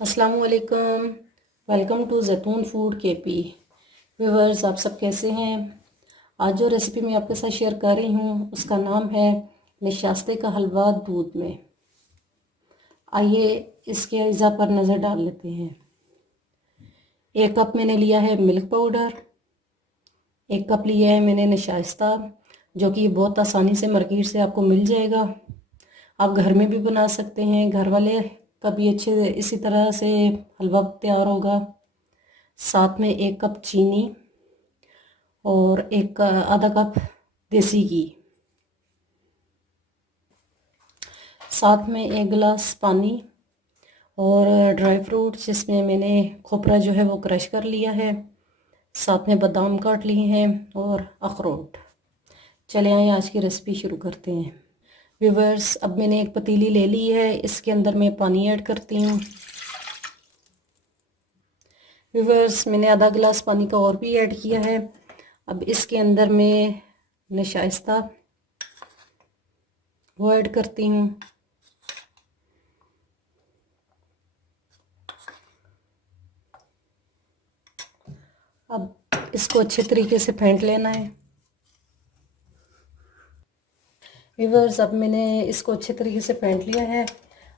अस्सलाम वालेकुम। Welcome to जैतून फूड केपी। व्यूवर्स, आप सब कैसे हैं? आज जो रेसिपी मैं आपके साथ शेयर कर रही हूँ उसका नाम है नशास्ते का हलवा दूध में। आइए इसके अज्जा पर नज़र डाल लेते हैं। 1 कप मैंने लिया है मिल्क पाउडर। 1 कप लिया है मैंने नशास्ता, जो कि बहुत आसानी से मार्केट से आपको मिल जाएगा। आप घर में भी बना सकते हैं, घर वाले का भी अच्छे इसी तरह से हलवा तैयार होगा। साथ में 1 कप चीनी और आधा कप देसी घी, साथ में 1 गिलास पानी और ड्राई फ्रूट जिसमें मैंने खोपरा जो है वो क्रश कर लिया है, साथ में बादाम काट लिए हैं और अखरोट। चले आए आज की रेसिपी शुरू करते हैं। व्यूवर्स, अब मैंने एक पतीली ले ली है, इसके अंदर मैं पानी ऐड करती हूँ। व्यूवर्स, मैंने आधा गिलास पानी का और भी ऐड किया है। अब इसके अंदर मैं नशाइस्ता वो ऐड करती हूँ। अब इसको अच्छे तरीके से फेंट लेना है। व्यूवर्स, अब मैंने इसको अच्छे तरीके से फेंट लिया है।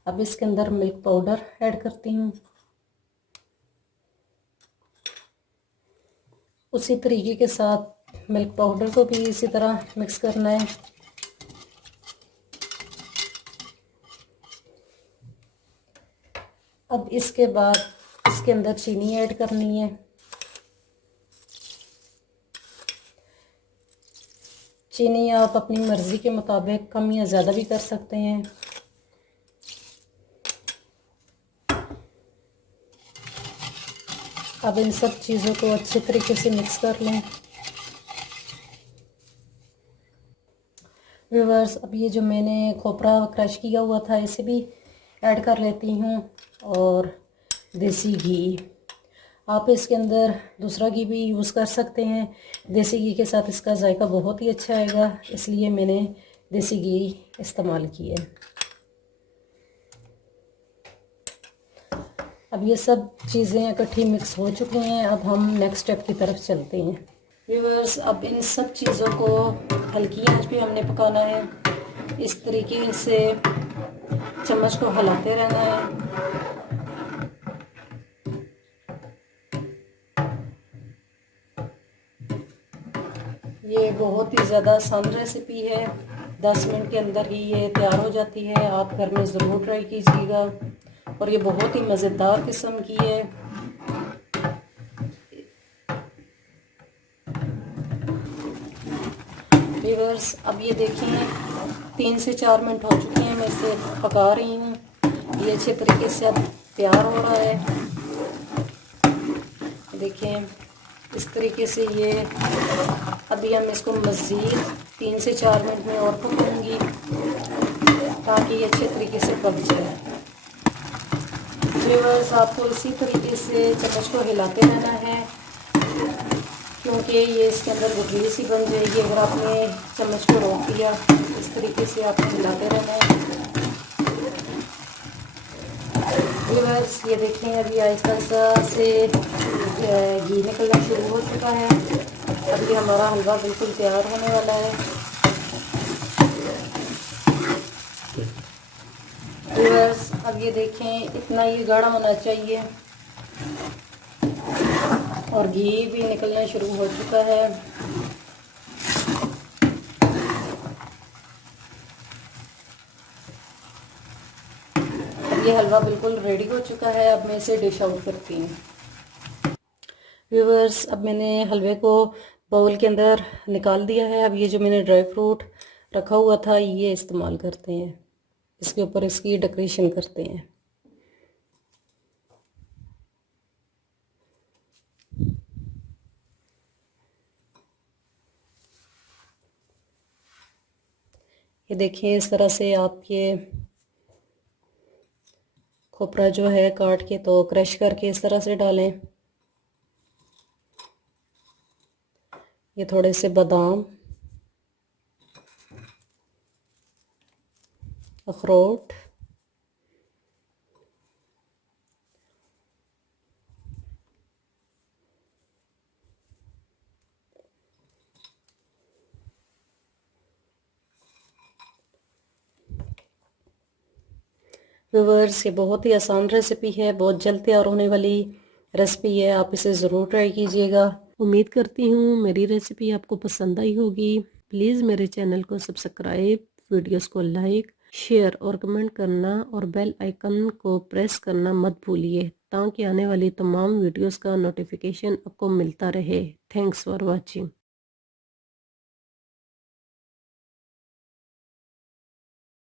अब इसके अंदर मिल्क पाउडर ऐड करती हूँ। उसी तरीके के साथ मिल्क पाउडर को भी इसी तरह मिक्स करना है। अब इसके बाद इसके अंदर चीनी ऐड करनी है। चीनी आप अपनी मर्ज़ी के मुताबिक कम या ज़्यादा भी कर सकते हैं। अब इन सब चीज़ों को अच्छे तरीके से मिक्स कर लें। व्यूवर्स, अब ये जो मैंने खोपरा क्रश किया हुआ था इसे भी ऐड कर लेती हूँ, और देसी घी। आप इसके अंदर दूसरा घी भी यूज़ कर सकते हैं। देसी घी के साथ इसका जायका बहुत ही अच्छा आएगा, इसलिए मैंने देसी घी इस्तेमाल किया है। अब ये सब चीज़ें इकट्ठी मिक्स हो चुकी हैं। अब हम नेक्स्ट स्टेप की तरफ चलते हैं। व्यूअर्स, अब इन सब चीज़ों को हल्की आंच पे हमने पकाना है। इस तरीके से चम्मच को हिलाते रहना है। ये बहुत ही ज़्यादा आसान रेसिपी है, 10 मिनट के अंदर ही ये तैयार हो जाती है। आप घर में ज़रूर ट्राई कीजिएगा, और ये बहुत ही मज़ेदार किस्म की है। व्यूअर्स, अब ये देखें 3 से 4 मिनट हो चुके हैं, मैं इसे पका रही हूँ। ये अच्छे तरीके से अब तैयार हो रहा है। देखें इस तरीके से ये। अभी हम इसको मज़ीद 3 से 4 मिनट में और पकाऊंगी ताकि ये अच्छे तरीके से पक जाए। व्यूअर्स, आपको इसी तरीके से चम्मच को हिलाते रहना है, क्योंकि ये इसके अंदर गुठली सी बन जाएगी अगर आपने चम्मच को रोक दिया। इस तरीके से आपको हिलाते रहना है। व्यूअर्स, ये देखें अभी आहिस्ता आहिस्ता से घी निकलना शुरू हो चुका है। अभी हमारा हलवा बिल्कुल तैयार होने वाला है। व्यूअर्स, अब ये देखें इतना ये गाढ़ा होना चाहिए, और घी भी निकलना शुरू हो चुका है। अब ये हलवा बिल्कुल रेडी हो चुका है। अब मैं इसे डिश आउट करती हूँ। व्यूवर्स, अब मैंने हलवे को बाउल के अंदर निकाल दिया है। अब ये जो मैंने ड्राई फ्रूट रखा हुआ था ये इस्तेमाल करते हैं, इसके ऊपर इसकी डेकोरेशन करते हैं। ये देखिए इस तरह से आप ये खोपरा जो है काट के तो क्रश करके इस तरह से डालें। ये थोड़े से बादाम, अखरोट व्यूअर्स ये बहुत ही आसान रेसिपी है, बहुत जल्द तैयार होने वाली रेसिपी है, आप इसे ज़रूर ट्राई कीजिएगा। उम्मीद करती हूँ मेरी रेसिपी आपको पसंद आई होगी। प्लीज़ मेरे चैनल को सब्सक्राइब, वीडियोस को लाइक, शेयर और कमेंट करना और बेल आइकन को प्रेस करना मत भूलिए, ताकि आने वाली तमाम वीडियोस का नोटिफिकेशन आपको मिलता रहे। Thanks for watching.